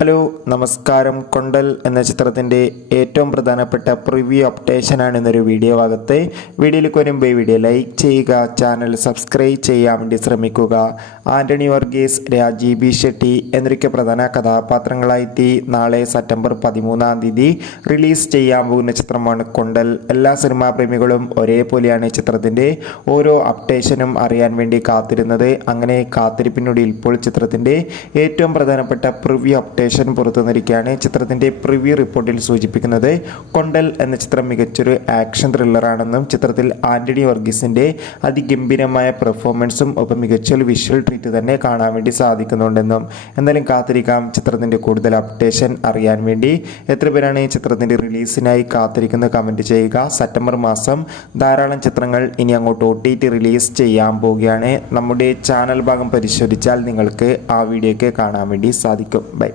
Hello നമസ്കാരം. കൊണ്ടൽ എന്ന ചിത്രത്തിൻ്റെ ഏറ്റവും പ്രധാനപ്പെട്ട പ്രിവ്യൂ അപ്ഡേഷനാണ് ഇന്നൊരു വീഡിയോ ഭാഗത്ത്. വീഡിയോയിലേക്ക് വരുമ്പോൾ വീഡിയോ ലൈക്ക് ചെയ്യുക, ചാനൽ സബ്സ്ക്രൈബ് ചെയ്യാൻ വേണ്ടി ശ്രമിക്കുക. ആൻ്റണി വർഗീസ്, രാജീവ് ബി ഷെട്ടി എന്നൊക്കെ പ്രധാന കഥാപാത്രങ്ങളായി നാളെ സെപ്റ്റംബർ 13 റിലീസ് ചെയ്യാൻ പോകുന്ന ചിത്രമാണ് കൊണ്ടൽ. എല്ലാ സിനിമാ പ്രേമികളും ഒരേപോലെയാണ് ചിത്രത്തിൻ്റെ ഓരോ അപ്ഡേഷനും അറിയാൻ വേണ്ടി കാത്തിരുന്നത്. അങ്ങനെ കാത്തിരിപ്പിനൊടുവിൽ ഇപ്പോൾ ചിത്രത്തിൻ്റെ ഏറ്റവും പ്രധാനപ്പെട്ട പ്രിവ്യൂ അപ്ഡേഷൻ പുറത്തു വന്നിരിക്കുകയാണ്. ചിത്രത്തിൻ്റെ പ്രിവ്യൂ റിപ്പോർട്ടിൽ സൂചിപ്പിക്കുന്നത് കൊണ്ടൽ എന്ന ചിത്രം മികച്ചൊരു ആക്ഷൻ ത്രില്ലറാണെന്നും ചിത്രത്തിൽ ആൻ്റണി വർഗീസിൻ്റെ അതിഗംഭീരമായ പെർഫോമൻസും ഒപ്പം മികച്ചൊരു വിഷ്വൽ ട്രീറ്റ് തന്നെ കാണാൻ വേണ്ടി സാധിക്കുന്നുണ്ടെന്നും. എന്തായാലും കാത്തിരിക്കാം ചിത്രത്തിൻ്റെ കൂടുതൽ അപ്ഡേഷൻ അറിയാൻ വേണ്ടി. എത്ര പേരാണ് ഈ ചിത്രത്തിൻ്റെ റിലീസിനായി കാത്തിരിക്കുന്നത് കമൻറ്റ് ചെയ്യുക. സെപ്റ്റംബർ മാസം ധാരാളം ചിത്രങ്ങൾ ഇനി അങ്ങോട്ട് OTT റിലീസ് ചെയ്യാൻ പോവുകയാണ്. നമ്മുടെ ചാനൽ ഭാഗം പരിശോധിച്ചാൽ നിങ്ങൾക്ക് ആ വീഡിയോയ്ക്ക് കാണാൻ വേണ്ടി സാധിക്കും. ബൈ.